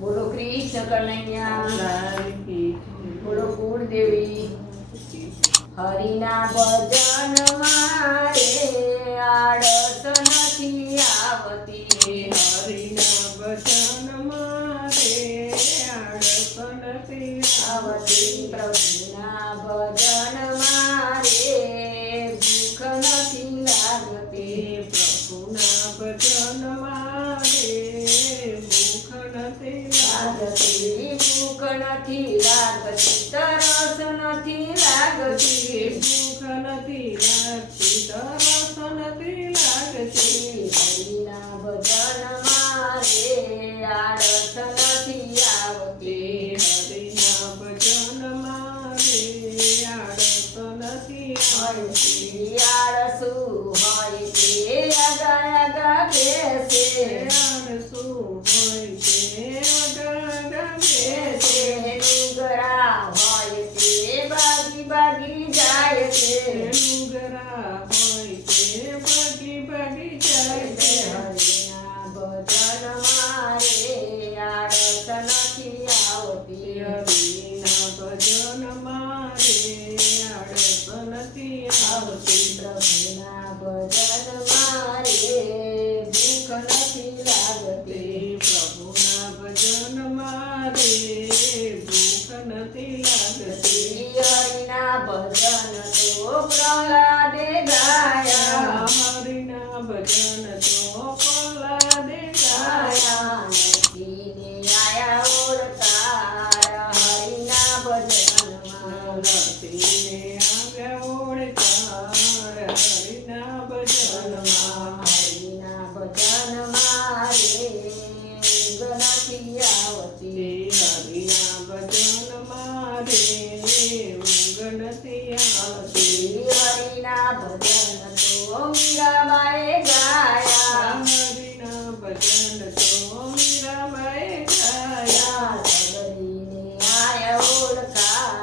બોલો કૃષ્ણ કનૈયા, બોલો કુળદેવી. હરિના ભજન મારે આળસ નથી આવતી. હરિના ભજન મારે આળસ નથી આવતી. પ્રભુના ભજન મારે ભૂખ નથી લાગતી. પ્રભુના ભજન મારે ભૂખ નથી લાગતી. ભૂખ નથી લાગતી, તરસ નથી લાગતી. ભૂખ નથી લાગતી, તરસ નથી લાગતી. હરિના ભજન મારે આળસ નથી આવતી. હરિના ભજન મારે આળસ નથી આવતી. આળસુ હોય તે આગા આગા બેસે. આળસુ હોય તે આગળ બેસે. ડુંગરા હોય તે ભાગી ભાગી જાય છે. ડુંગરા હોય તે ભાગી ભાગી જાય છે. હરિના ભજન મારે આળસ નથી આવતી. હરિના ભજન મારે આળસ નથી આવતી. પ્રભુના ભજન મારે ભૂખ નથી લાગતી. પ્રભુના ભજન મારે ભૂખ નથી લાગતી. હરિના ભજન તો પ્રહલાદે ગાયા. હરિના ભજન તો પ્રહલાદે ગાયા. નરસિંહને આયા ઓળકાર હરિના ભજનમાં. નરસિંહને આવ્યા ઓળકાર હરિના ભજનમાં. હરિના ભજન મારે ઊંઘ નથી આવતી. હરિના ભજન મારે ઊંઘ નથી આવતી. હરિના ભજન તો મીરાબાએ ગાયા. હરિના ભજન તો મીરાબાઈએ ગાયા. સબરીને આયા ઓળકાર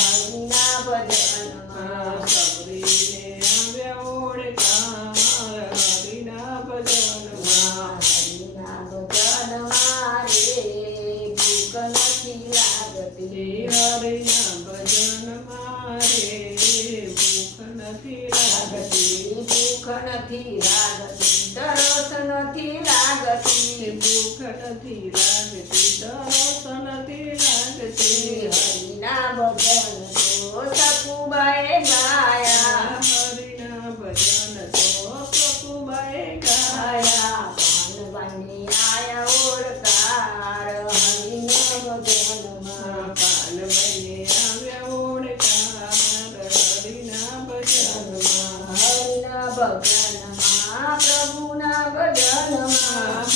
હરિના ભજનમાં. સબરીને આવ્યા ઓળકાર હરિના ભજનમાં. હરિના ભજન મારે ભૂખ નથી લાગતી. હરિના ભજન મારે ભૂખ નથી લાગતી. ભૂખ નથી લાગતી, તરસ નથી લાગતી. ભૂખ નથી લાગતી, તરસ નથી લાગતી. હરિના ભજન તો સકુબાએ ગાયા. હરિના ભજન તો સકુબાએ ગાયા. પાનવાની આયા ઓળકાર હરિના ભજનમાં. પાનભાઈને આવ્યા ઓળકાર હરિના ભજનમાં. હરિના ભજનમાં, પ્રભુના ભજનમાં.